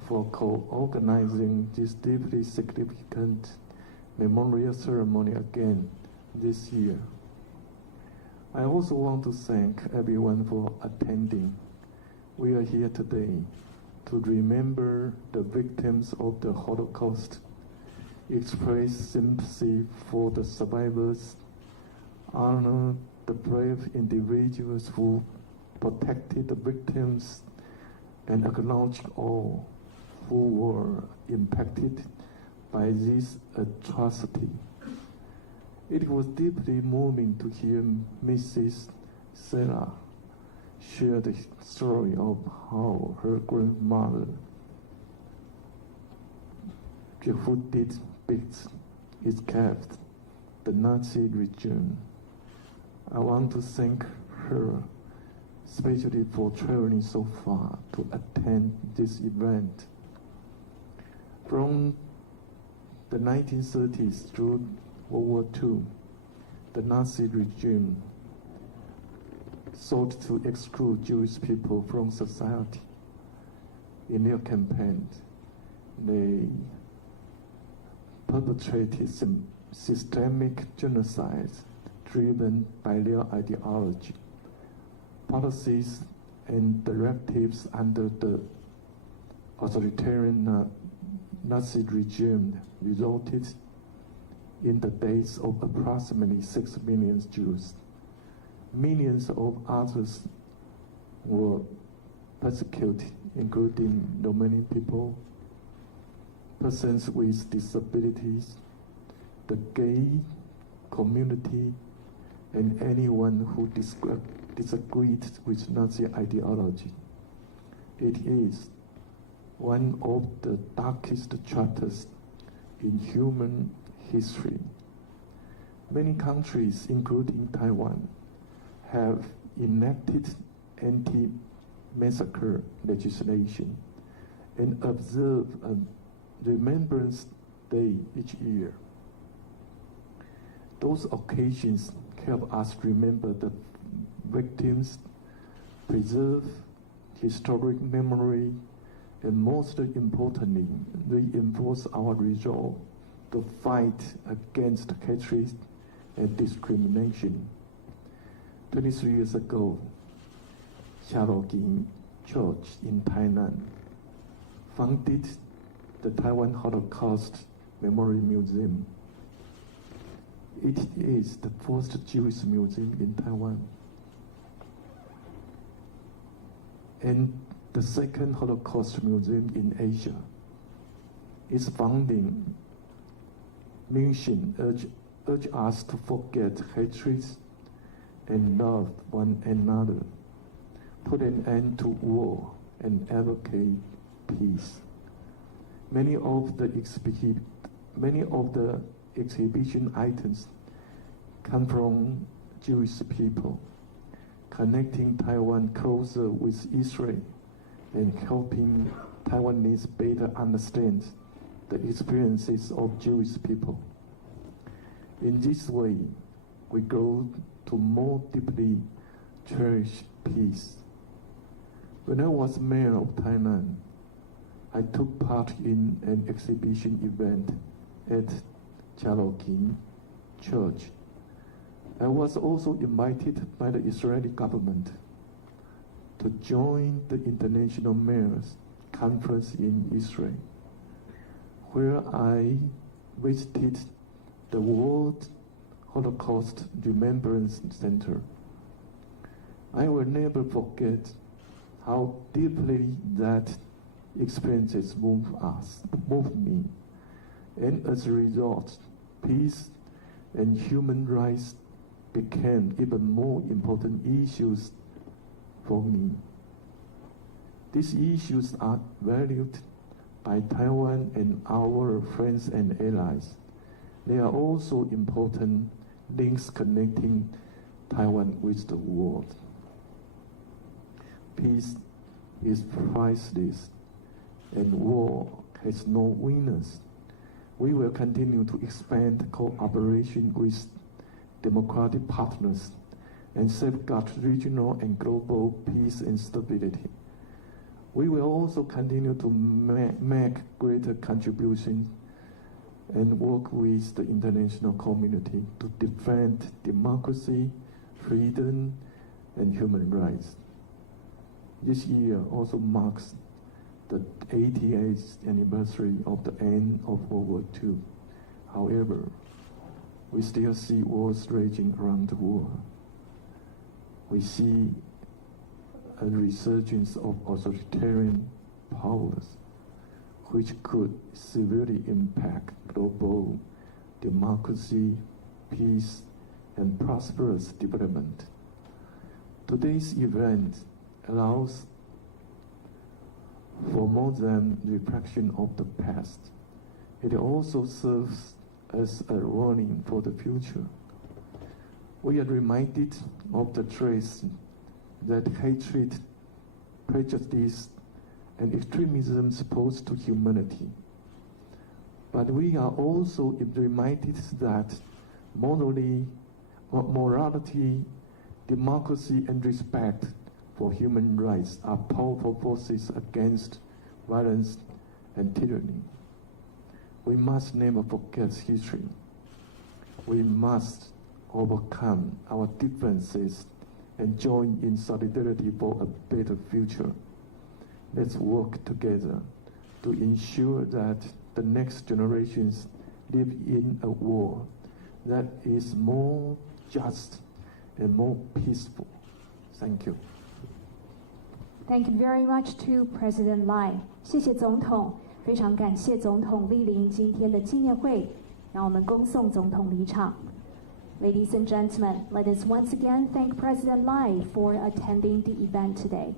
for co-organizing this deeply significant memorial ceremony again this year. I also want to thank everyone for attending. We are here today to remember the victims of the Holocaust, express sympathy for the survivors, honor the brave individuals who protected the victims, and acknowledge all who were impacted by this atrocity. It was deeply moving to hear Mrs. Sarah share the story of how her grandmother, Jehudit Biggs, escaped the Nazi regime. I want to thank her especially for traveling so far to attend this event. From the 1930s through World War II, the Nazi regime sought to exclude Jewish people from society. In their campaign, they perpetrated systemic genocide driven by their ideology. Policies and directives under the authoritarian Nazi regime resulted in the deaths of approximately 6 million Jews. Millions of others were persecuted, including Romanian people, persons with disabilities, the gay community, and anyone who disagreed with Nazi ideology. It is one of the darkest chapters in human history. Many countries, including Taiwan, have enacted anti-massacre legislation and observe a Remembrance Day each year. Those occasions help us remember the victims, preserve historic memory, and most importantly, reinforce our resolve to fight against hatred and discrimination. 23 years ago, Xiaologing Church in Tainan founded the Taiwan Holocaust Memorial Museum. It is the first Jewish museum in Taiwan and the second Holocaust museum in Asia. Its founding mission urged us to forget hatred and love one another, put an end to war, and advocate peace. Many of the many of the exhibition items come from Jewish people, connecting Taiwan closer with Israel and helping Taiwanese better understand the experiences of Jewish people. In this way, we grow to more deeply cherish peace. When I was mayor of Tainan, I took part in an exhibition event at Chalokin Church. I was also invited by the Israeli government to join the International Mayors Conference in Israel, where I visited the World Holocaust Remembrance Center. I will never forget how deeply that experiences moved me, and as a result, peace and human rights became even more important issues for me. These issues are valued by Taiwan and our friends and allies. They are also important links connecting Taiwan with the world. Peace is priceless, and war has no winners. We will continue to expand cooperation with democratic partners and safeguard regional and global peace and stability. We will also continue to make greater contributions and work with the international community to defend democracy, freedom, and human rights. This year also marks the 88th anniversary of the end of World War II. However, we still see wars raging around the world. We see a resurgence of authoritarian powers, which could severely impact global democracy, peace, and prosperous development. Today's event allows for more than reflection of the past. It also serves as a warning for the future. We are reminded of the threats that hatred, prejudice, and extremism pose to humanity. But we are also reminded that morality, democracy, and respect for human rights are powerful forces against violence and tyranny. We must never forget history. We must overcome our differences and join in solidarity for a better future. Let's work together to ensure that the next generations live in a world that is more just and more peaceful. Thank you. Thank you very much to President Lai. 谢谢总统，非常感谢总统莅临今天的纪念会，让我们恭送总统离场。Ladies and gentlemen, let us once again thank President Lai for attending the event today.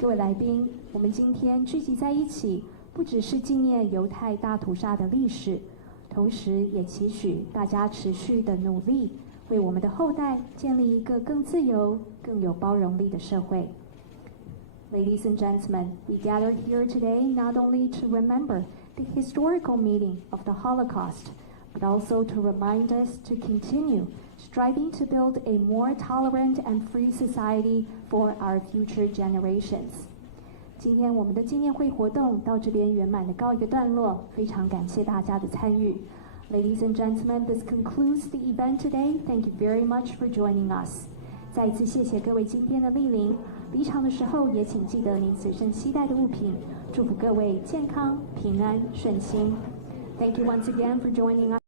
各位来宾，我们今天聚集在一起，不只是纪念犹太大屠杀的历史，同时也期许大家持续的努力，为我们的后代建立一个更自由、更有包容力的社会。Ladies and gentlemen, we gather here today not only to remember the historical meaning of the Holocaust, but also to remind us to continue striving to build a more tolerant and free society for our future generations. 今天我们的纪念会活动到这边圆满的告一个段落，非常感谢大家的参与。Ladies and gentlemen, this concludes the event today. Thank you very much for joining us. 再一次谢谢各位今天的莅临。离场的时候也请记得您随身携带的物品。祝福各位健康、平安、顺心。Thank you once again for joining us.